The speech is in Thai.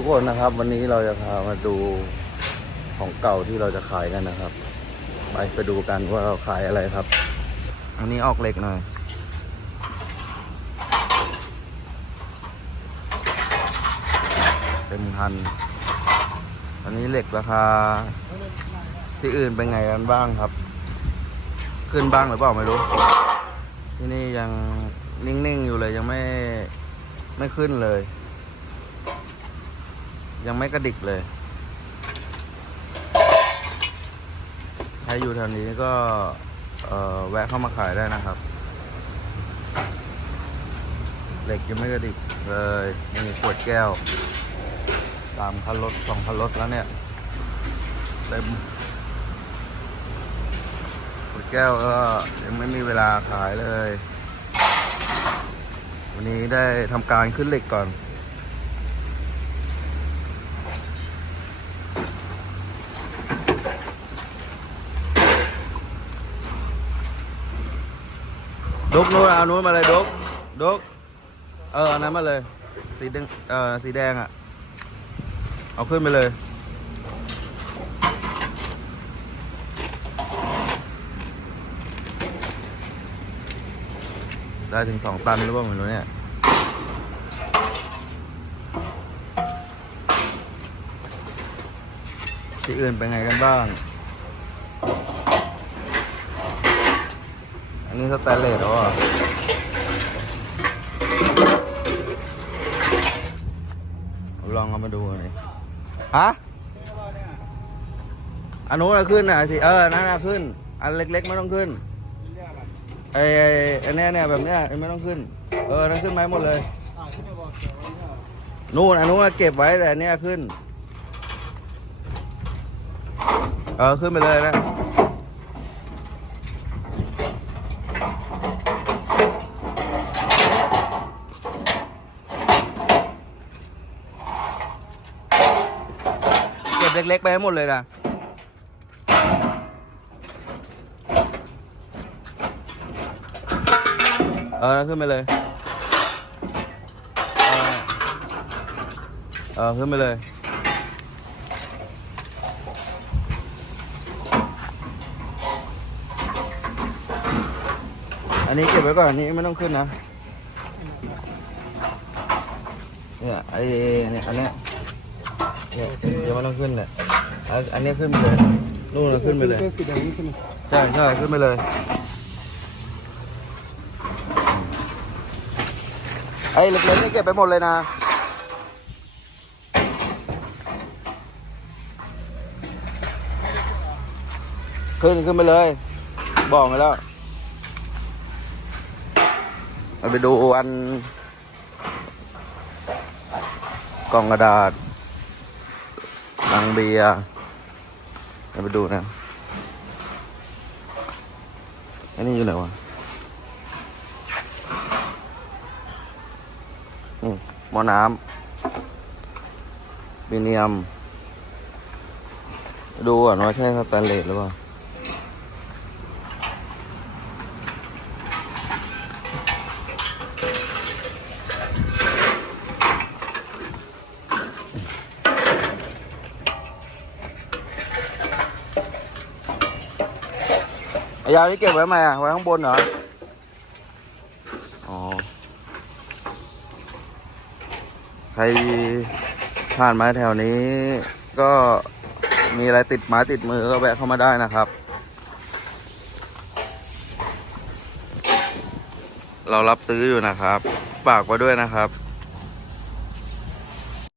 ทุกคนนะครับ วันนี้เราจะพามาดูของเก่าที่เราจะขายกันนะครับ ไปไปดูกันว่าเราขายอะไรครับ อันนี้ออกเหล็กหน่อยเต็มพันอันนี้เหล็กราคา ที่อื่นเป็นไงกันบ้างครับ ขึ้นบ้างหรือเปล่าไม่รู้ ที่นี่ยังนิ่งๆอยู่เลยยังไม่ไม่ขึ้นเลย ยังไม่กระดิกเลย ใครอยู่แถวนี้ก็แวะเข้ามาขายได้นะครับ เหล็กยังไม่กระดิกเลยนี่ขวดแก้วสามคันรถสองคันรถแล้วเนี่ยเต็มขวดแก้วก็ยังไม่มีเวลาขายเลย วันนี้ได้ทำการขึ้นเหล็กก่อน ดุกนู้นเอานู้นมาเลยดุกดุกเอออันนั้นมาเลย สีแดงเออสีแดงอะ เอาขึ้นไปเลยได้ถึงสองตันหรือเปล่าไม่รู้เนี่ย ที่อื่นเป็นไงกันบ้าง นนี้สแตนเลสหรอวะลองเอามาดูหน่อยฮะอันนู้นอะขึ้นอะสิเออนั่นอะขึ้น อันเล็กๆไม่ต้องขึ้นไอ้ไอ้ไอ้เนี่ยเนี่ยแบบเนี้ยไม่ต้องขึ้น เออนั่นขึ้นไหมหมดเลยนู่นอันนู้นอะเก็บไว้แต่เนี้ยขึ้น เออขึ้นไปเลยนะ เล็กๆ ไปให้หมดเลยนะเออขึ้นไปเลยเออเออขึ้นไปเลยอันนี้เก็บไว้ก่อนอันนี้ไม่ต้องขึ้นนะ เนี่ยไอ้เนี่ยอันเนี้ย เนี่ยเดี๋ยวมันต้องขึ้นเนี่ยอันอันนี้ขึ้นไปเลยนู่นนะขึ้นไปเลย สีแดงนี่ใช่ไหมใช่ใช่ขึ้นไปเลย ไอ้เล็กๆนี่เก็บไปหมดเลยนะ ขึ้นขึ้นไปเลย บอกมาแล้วเราไปดูอันกล่องกระดาษ ลังเบียร์ไปดูนะอันนี้อยู่ไหนวะนี่หม้อน้ำมีเนียม ดูก่อนว่าใช่สแตนเลสหรือเปล่า ยาที่เก็บไว้ไหมอะไว้ข้างบนเหรอ อ๋อ ใครผ่านมาแถวนี้ ก็มีอะไรติดไม้ติดมือก็แวะเข้ามาได้นะครับ เรารับซื้ออยู่นะครับ ฝากไว้ด้วยนะครับ